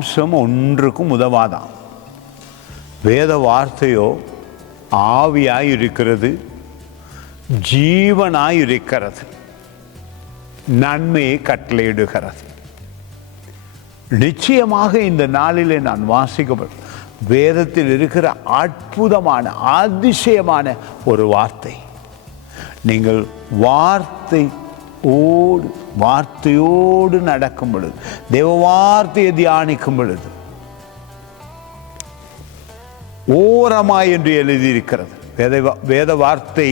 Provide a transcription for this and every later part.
மாம்சம் ஒன்றுக்கும் உதவாதான். வேத வார்த்தையோ ஆவியாய் இருக்கிறது, ஜீவனாய் இருக்கிறது, நன்மையை கட்டளையிடுகிறது. நிச்சயமாக இந்த நாளிலே நான் வாசிக்கப்படும் வேதத்தில் இருக்கிற அற்புதமான அதிசயமான ஒரு வார்த்தை. நீங்கள் வார்த்தையோடு நடக்கும் பொழுது, தேவ வார்த்தையை தியானிக்கும் பொழுது, ஓரமாய் என்று எழுதியிருக்கிறது. வேத வார்த்தை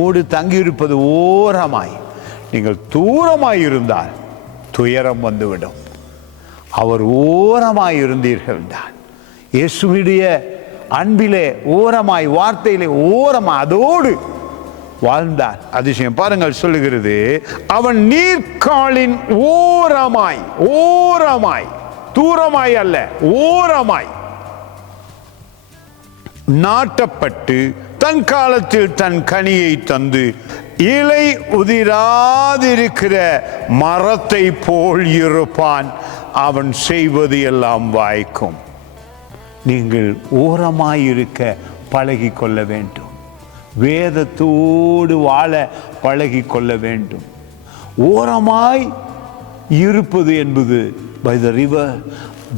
ஓடு தங்கியிருப்பது ஓரமாய். நீங்கள் தூரமாய் இருந்தால் துயரம் வந்துவிடும். அவர் ஓரமாய் இருந்தீர்கள் என்றால், இயேசுவுடைய அன்பிலே ஓரமாய், வார்த்தையிலே ஓரமாய் அதோடு வாழ்ந்தார். அதிசயம் பாருங்கள், சொல்லுகிறது, அவன் நீர்க்காலின் ஓரமாய், ஓரமாய், தூரமாய் அல்ல, ஓரமாய் நாட்டப்பட்டு தன் காலத்தில் தன் கனியை தந்து இலை உதிராதிருக்கிற மரத்தை போல் இருப்பான். அவன் செய்வது எல்லாம் வாய்க்கும். நீங்கள் ஓரமாயிருக்க பழகி கொள்ள வேண்டும். வேதத்தோடு வாழ பழகி கொள்ள வேண்டும். ஓரமாய் இருப்பது என்பது பை த ரிவர்,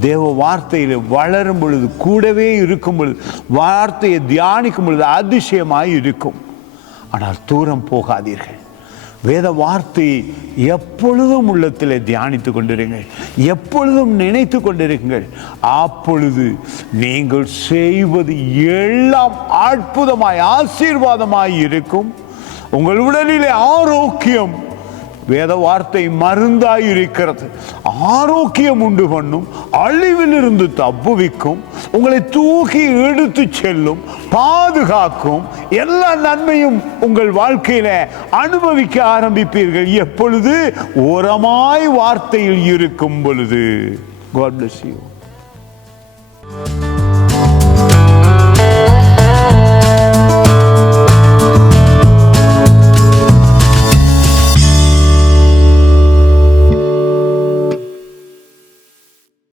தேவ வார்த்தையில் வளரும் பொழுது, கூடவே இருக்கும் பொழுது, வார்த்தையை தியானிக்கும் பொழுது அதிசயமாய் இருக்கும். ஆனால் தூரம் போகாதீர்கள். வேத வார்த்தையை எப்பொழுதும் உள்ளத்திலே தியானித்து கொண்டிருங்கள், எப்பொழுதும் நினைத்து கொண்டிருங்கள். அப்பொழுது நீங்கள் செய்வது எல்லாம் அற்புதமாய், ஆசீர்வாதமாய் இருக்கும். உங்கள் உடலிலே ஆரோக்கியம், வேத வார்த்தை மருந்தாய் இருக்கிறது, ஆரோக்கியம் உண்டு பண்ணும், அழிவிலிருந்து தப்புவிக்கும், உங்களை தூக்கி எடுத்து செல்லும், பாதுகாக்கும். எல்லா நன்மையும் உங்கள் வாழ்க்கையில அனுபவிக்க ஆரம்பிப்பீர்கள். எப்பொழுது? ஓரமாய் வார்த்தையில் இருக்கும் பொழுது. God bless you.